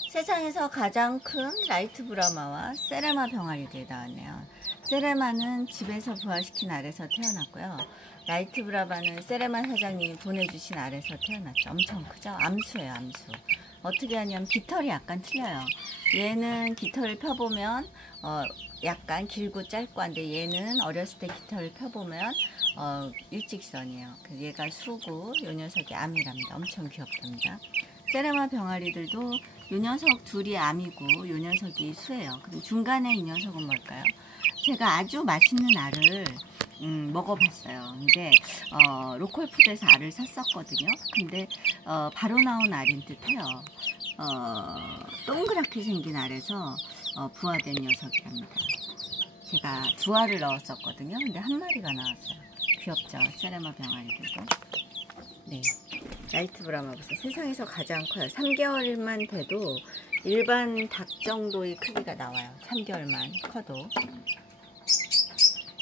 세상에서 가장 큰 라이트 브라마와 세레마 병아리들이 나왔네요. 세레마는 집에서 부화시킨 알에서 태어났고요. 라이트 브라마는 세레마 사장님이 보내주신 알에서 태어났죠. 엄청 크죠? 암수예요, 암수. 어떻게 하냐면 깃털이 약간 틀려요. 얘는 깃털을 펴보면 약간 길고 짧고 한데 얘는 어렸을 때 깃털을 펴보면 일직선이에요. 얘가 수고, 요 녀석이 암이랍니다. 엄청 귀엽답니다. 세레마 병아리들도 요 녀석 둘이 암이고 요 녀석이 수예요. 그럼 중간에 이 녀석은 뭘까요? 제가 아주 맛있는 알을 먹어봤어요. 근데 로컬푸드에서 알을 샀었거든요. 근데 바로 나온 알인 듯해요. 동그랗게 생긴 알에서 부화된 녀석이랍니다. 제가 두 알을 넣었었거든요. 근데 한 마리가 나왔어요. 귀엽죠? 세레마 병아리들도. 네, 라이트 브라마 보세요. 세상에서 가장 커요. 3개월만 돼도 일반 닭 정도의 크기가 나와요. 3개월만 커도.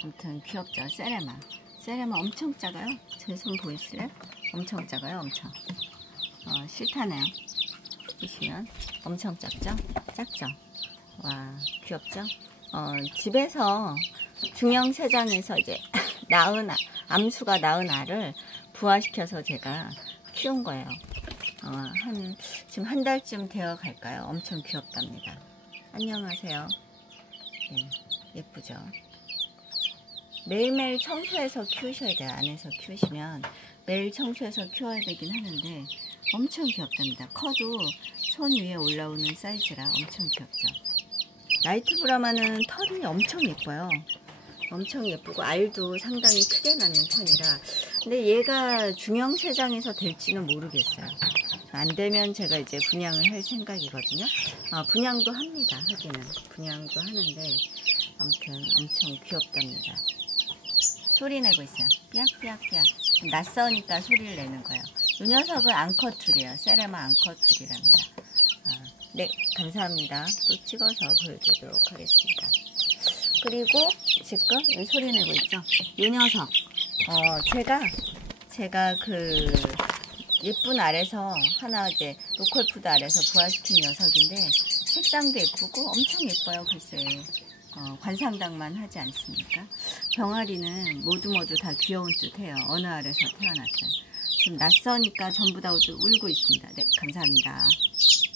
아무튼 귀엽죠? 세레마. 세레마 엄청 작아요. 제 손 보이실래요? 엄청 작아요. 엄청. 싫다네요. 보시면 엄청 작죠? 작죠? 와, 귀엽죠? 집에서 중형세장에서 이제 낳은 암수가 낳은 알을 부화시켜서 제가 키운 거예요. 지금 한 달쯤 되어 갈까요? 엄청 귀엽답니다. 안녕하세요. 네, 예쁘죠? 매일매일 청소해서 키우셔야 돼요. 안에서 키우시면 매일 청소해서 키워야 되긴 하는데 엄청 귀엽답니다. 커도 손 위에 올라오는 사이즈라 엄청 귀엽죠. 라이트 브라마는 털이 엄청 예뻐요. 엄청 예쁘고 알도 상당히 크게 낳는 편이라. 근데 얘가 중형세장에서 될지는 모르겠어요. 안 되면 제가 이제 분양을 할 생각이거든요. 분양도 합니다. 하기는 분양도 하는데 아무튼 엄청 귀엽답니다. 소리 내고 있어요. 삐약삐약삐약. 낯서니까 소리를 내는 거예요. 이 녀석은 앙커툴이에요. 세레마 앙커툴이랍니다. 네, 감사합니다. 또 찍어서 보여드리도록 하겠습니다. 그리고 지금 이 소리 내고 있죠? 이 녀석. 제가 그 예쁜 알에서 하나 이제 로컬푸드 알에서 부화시킨 녀석인데 색상도 예쁘고 엄청 예뻐요. 글쎄. 관상당만 하지 않습니까? 병아리는 모두 다 귀여운 듯해요. 어느 알에서 태어났든. 지금 낯서니까 전부 다 울고 있습니다. 네, 감사합니다.